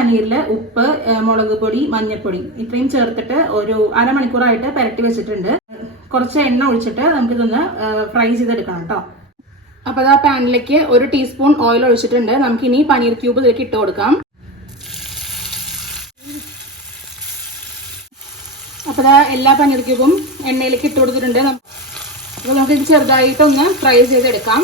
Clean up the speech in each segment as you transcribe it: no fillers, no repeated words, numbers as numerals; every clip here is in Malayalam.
പനീരിൽ ഉപ്പ്, മുളക് പൊടി, മഞ്ഞൾപ്പൊടി ഇത്രയും ചേർത്തിട്ട് ഒരു അരമണിക്കൂറായിട്ട് പുരട്ടി വെച്ചിട്ടുണ്ട്. കുറച്ച് എണ്ണ ഒഴിച്ചിട്ട് നമുക്കിതൊന്ന് ഫ്രൈ ചെയ്തെടുക്കണം കേട്ടോ. അപ്പോൾ ആ പാനിലേക്ക് 1 ടീസ്പൂൺ ഓയിൽ ഒഴിച്ചിട്ടുണ്ട്. നമുക്കിനി പനീർ ക്യൂബ് ഇതിലേക്ക് ഇട്ട് കൊടുക്കാം. അപ്പോൾ എല്ലാ പനീർ ക്യൂബും എണ്ണയിലേക്ക് ഇട്ട് കൊടുത്തിട്ടുണ്ട്. അപ്പോൾ നമുക്കിത് ചെറുതായിട്ടൊന്ന് ഫ്രൈ ചെയ്തെടുക്കാം.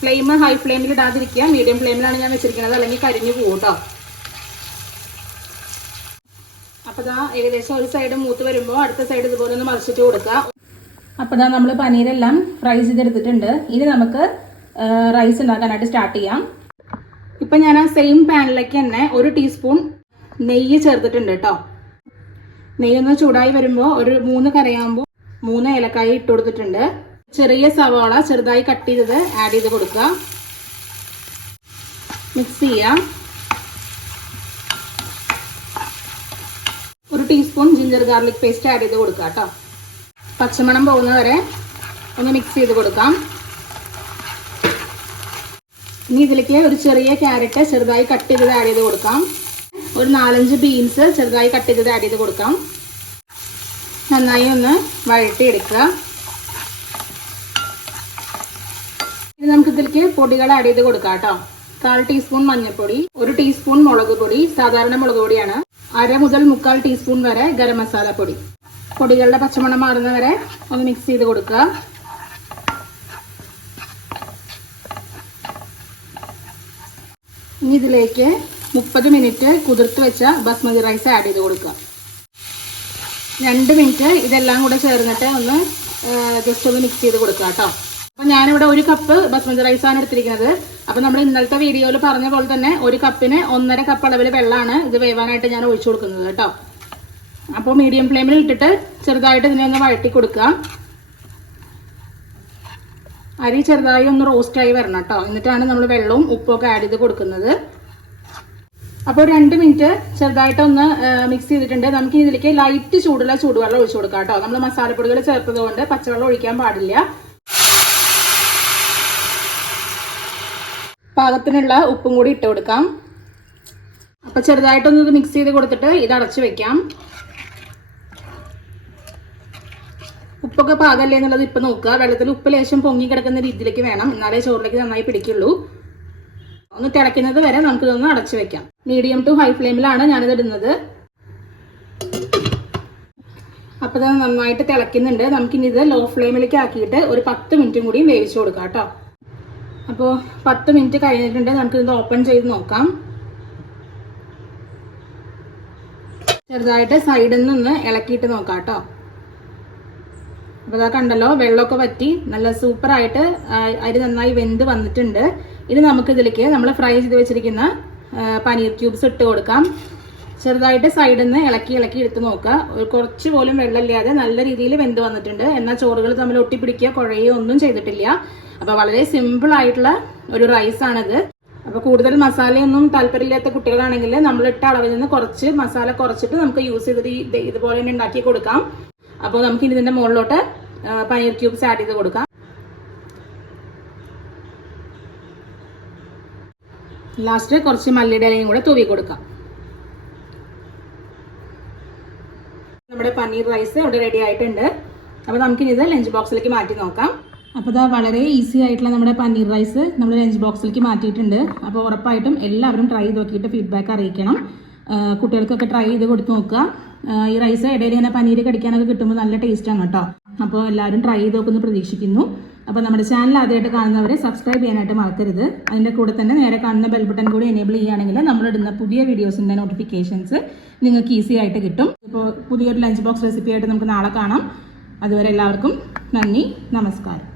ഫ്ലെയിം ഹൈ ഫ്ലെയിമിൽ ഇടാതിരിക്കുക, മീഡിയം ഫ്ലെയിമിലാണ് ഞാൻ വെച്ചിരിക്കുന്നത്, അല്ലെങ്കിൽ കരിഞ്ഞു പോകും കേട്ടോ. അപ്പോൾ ഏകദേശം ഒരു സൈഡ് മൂത്ത് വരുമ്പോൾ അടുത്ത സൈഡ് ഇതുപോലെ ഒന്ന് മറിച്ചിട്ട് കൊടുക്കുക. അപ്പോൾ നമ്മൾ പനീരെല്ലാം ഫ്രൈ ചെയ്തെടുത്തിട്ടുണ്ട്. ഇനി നമുക്ക് റൈസ് ഉണ്ടാക്കാനായിട്ട് സ്റ്റാർട്ട് ചെയ്യാം. ഇപ്പം ഞാൻ ആ സെയിം പാനിലേക്ക് തന്നെ 1 ടീസ്പൂൺ നെയ്യ് ചേർത്തിട്ടുണ്ട് കേട്ടോ. നെയ്യൊന്ന് ചൂടായി വരുമ്പോൾ ഒരു 3 കരയാകുമ്പോൾ 3 ഏലക്കായ ഇട്ട് കൊടുത്തിട്ടുണ്ട്. ചെറിയ സവാള ചെറുതായി കട്ട് ചെയ്തത് ആഡ് ചെയ്ത് കൊടുക്കുക. മിക്സ് ചെയ്യാം. 1 teaspoon ginger garlic paste add ചെയ്ത് കൊടുക്കുക കേട്ടോ. പച്ചമണം പോകുന്നവരെ ഒന്ന് മിക്സ് ചെയ്ത് കൊടുക്കാം. ഇനി ഇതിലേക്ക് ഒരു ചെറിയ ക്യാരറ്റ് ചെറുതായി കട്ട് ചെയ്തത് ആഡ് ചെയ്ത് കൊടുക്കാം. ഒരു 4-5 ബീൻസ് ചെറുതായി കട്ട് ചെയ്തത് ആഡ് ചെയ്ത് കൊടുക്കാം. നന്നായി ഒന്ന് വഴറ്റിയെടുക്കുക. ഇനി നമുക്ക് ഇതിലേക്ക് പൊടികൾ ആഡ് ചെയ്ത് കൊടുക്കാം കേട്ടോ. 1/4 ടീസ്പൂൺ മഞ്ഞൾപ്പൊടി, 1 ടീസ്പൂൺ മുളക് പൊടി, സാധാരണ മുളക് പൊടിയാണ്. 1/2 മുതൽ 3/4 ടീസ്പൂൺ വരെ ഗരം മസാല പൊടി. പൊടികളുടെ പച്ചമണം മാറുന്നവരെ ഒന്ന് മിക്സ് ചെയ്ത് കൊടുക്കുക. ഇനി ഇതിലേക്ക് 30 മിനിറ്റ് കുതിർത്ത് വെച്ച ബസ്മതി റൈസ് ആഡ് ചെയ്ത് കൊടുക്കുക. 2 മിനിറ്റ് ഇതെല്ലാം കൂടെ ചേർന്നിട്ട് ഒന്ന് ജസ്റ്റ് ഒന്ന് മിക്സ് ചെയ്ത് കൊടുക്കുക കേട്ടോ. അപ്പോൾ ഞാനിവിടെ 1 കപ്പ് ബസ്മതി റൈസാണ് എടുത്തിരിക്കുന്നത്. അപ്പോൾ നമ്മൾ ഇന്നലത്തെ വീഡിയോയിൽ പറഞ്ഞ പോലെ തന്നെ 1 കപ്പിന് 1.5 കപ്പ് അളവിൽ വെള്ളമാണ് ഇത് വേവാനായിട്ട് ഞാൻ ഒഴിച്ചു കൊടുക്കുന്നത് കേട്ടോ. അപ്പോൾ മീഡിയം ഫ്ലെയിമിൽ ഇട്ടിട്ട് ചെറുതായിട്ട് ഇതിനെ ഒന്ന് വഴറ്റി കൊടുക്കുക. അരി ചെറുതായി ഒന്ന് റോസ്റ്റായി വരണം കേട്ടോ. എന്നിട്ടാണ് നമ്മൾ വെള്ളവും ഉപ്പൊക്കെ ആഡ് ചെയ്ത് കൊടുക്കുന്നത്. അപ്പോൾ 2 മിനിറ്റ് ചെറുതായിട്ട് ഒന്ന് മിക്സ് ചെയ്തിട്ടുണ്ട്. നമുക്ക് ഇതിലേക്ക് ലൈറ്റ് ചൂടുള്ള ചൂടുവെള്ളം ഒഴിച്ചു കൊടുക്കാം കേട്ടോ. നമ്മൾ മസാലപ്പൊടികൾ ചേർത്തത് കൊണ്ട് പച്ചവെള്ളം ഒഴിക്കാൻ പാടില്ല. പാകത്തിനുള്ള ഉപ്പും കൂടി ഇട്ട് കൊടുക്കാം. അപ്പോൾ ചെറുതായിട്ടൊന്ന് ഇത് മിക്സ് ചെയ്ത് കൊടുത്തിട്ട് ഇത് അടച്ചു വെക്കാം. ഉപ്പൊക്കെ പാകല്ലേ എന്നുള്ളത് ഇപ്പം നോക്കുക. വെള്ളത്തിൽ ഉപ്പ് ലേശം പൊങ്ങി കിടക്കുന്ന രീതിയിലേക്ക് വേണം, എന്നാലേ ചോറിലേക്ക് നന്നായി പിടിക്കുള്ളൂ. ഒന്ന് തിളയ്ക്കുന്നത് വരെ നമുക്കിതൊന്ന് അടച്ചു വെക്കാം. മീഡിയം ടു ഹൈ ഫ്ലെയിമിലാണ് ഞാനിത് ഇടുന്നത്. അപ്പോൾ ഇത് നന്നായിട്ട് തിളയ്ക്കുന്നുണ്ട്. നമുക്കിനി ഇത് ലോ ഫ്ലെയിമിലേക്ക് ആക്കിയിട്ട് ഒരു 10 മിനിറ്റും കൂടി വേവിച്ചു കൊടുക്കാം കേട്ടോ. അപ്പോൾ 10 മിനിറ്റ് കഴിഞ്ഞിട്ടുണ്ട്. നമുക്കിത് ഓപ്പൺ ചെയ്ത് നോക്കാം. ചെറുതായിട്ട് സൈഡിൽ നിന്ന് ഇളക്കിയിട്ട് നോക്കാം കേട്ടോ. അപ്പോൾ കണ്ടല്ലോ, വെള്ളമൊക്കെ വറ്റി നല്ല സൂപ്പറായിട്ട് അരി നന്നായി വെന്ത് വന്നിട്ടുണ്ട്. ഇനി നമുക്കിതിലേക്ക് നമ്മൾ ഫ്രൈ ചെയ്ത് വെച്ചിരിക്കുന്ന പനീർ ക്യൂബ്സ് ഇട്ട് കൊടുക്കാം. ചെറുതായിട്ട് സൈഡിൽ നിന്ന് ഇളക്കി എടുത്ത് നോക്കുക. കുറച്ച് പോലും വെള്ളമില്ലാതെ നല്ല രീതിയിൽ വെന്ത് വന്നിട്ടുണ്ട്. എന്നാൽ ചോറുകൾ തമ്മിൽ ഒട്ടിപ്പിടിക്കുക കുഴയോ ഒന്നും ചെയ്തിട്ടില്ല. അപ്പോൾ വളരെ സിമ്പിൾ ആയിട്ടുള്ള ഒരു റൈസാണിത്. അപ്പോൾ കൂടുതൽ മസാലയൊന്നും താല്പര്യമില്ലാത്ത കുട്ടികളാണെങ്കിൽ നമ്മളിട്ട അളവിൽ നിന്ന് കുറച്ച് മസാല കുറച്ചിട്ട് നമുക്ക് യൂസ് ചെയ്തിട്ട് ഇതുപോലെ തന്നെ ഉണ്ടാക്കി കൊടുക്കാം. അപ്പോൾ നമുക്ക് ഇതിൻ്റെ മുകളിലോട്ട് പനീർ ക്യൂബ്സ് ആഡ് ചെയ്ത് കൊടുക്കാം. ലാസ്റ്റ് കുറച്ച് മല്ലിയുടെ ഇലയും കൂടെ തൂവി കൊടുക്കാം. നമ്മുടെ പനീർ റൈസ് ഇവിടെ റെഡി ആയിട്ടുണ്ട്. അപ്പോൾ നമുക്കിനി ഇത് ലഞ്ച് ബോക്സിലേക്ക് മാറ്റി നോക്കാം. അപ്പോൾ ഇതാ വളരെ ഈസി ആയിട്ടുള്ള നമ്മുടെ പനീർ റൈസ് നമ്മൾ ലഞ്ച് ബോക്സിലേക്ക് മാറ്റിയിട്ടുണ്ട്. അപ്പോൾ ഉറപ്പായിട്ടും എല്ലാവരും ട്രൈ ചെയ്ത് നോക്കിയിട്ട് ഫീഡ്ബാക്ക് അറിയിക്കണം. കുട്ടികൾക്കൊക്കെ ട്രൈ ചെയ്ത് കൊടുത്ത് നോക്കുക. ഈ റൈസ് ഇടയിൽ ഇങ്ങനെ പനീർ കടിക്കാനൊക്കെ കിട്ടുമ്പോൾ നല്ല ടേസ്റ്റാണ് കേട്ടോ. അപ്പോൾ എല്ലാവരും ട്രൈ ചെയ്ത് നോക്കുമെന്ന് പ്രതീക്ഷിക്കുന്നു. അപ്പോൾ നമ്മുടെ ചാനൽ ആദ്യമായിട്ട് കാണുന്നവരെ സബ്സ്ക്രൈബ് ചെയ്യാനായിട്ട് മറക്കരുത്. അതിൻ്റെ കൂടെ തന്നെ നേരെ കാണുന്ന ബെൽ ബട്ടൺ കൂടി എനേബിൾ ചെയ്യുകയാണെങ്കിൽ നമ്മളിടുന്ന പുതിയ വീഡിയോസിൻ്റെ നോട്ടിഫിക്കേഷൻസ് നിങ്ങൾക്ക് ഈസി ആയിട്ട് കിട്ടും. ഇപ്പോൾ പുതിയൊരു ലഞ്ച് ബോക്സ് റെസിപ്പി ആയിട്ട് നമുക്ക് നാളെ കാണാം. അതുവരെ എല്ലാവർക്കും നന്ദി, നമസ്കാരം.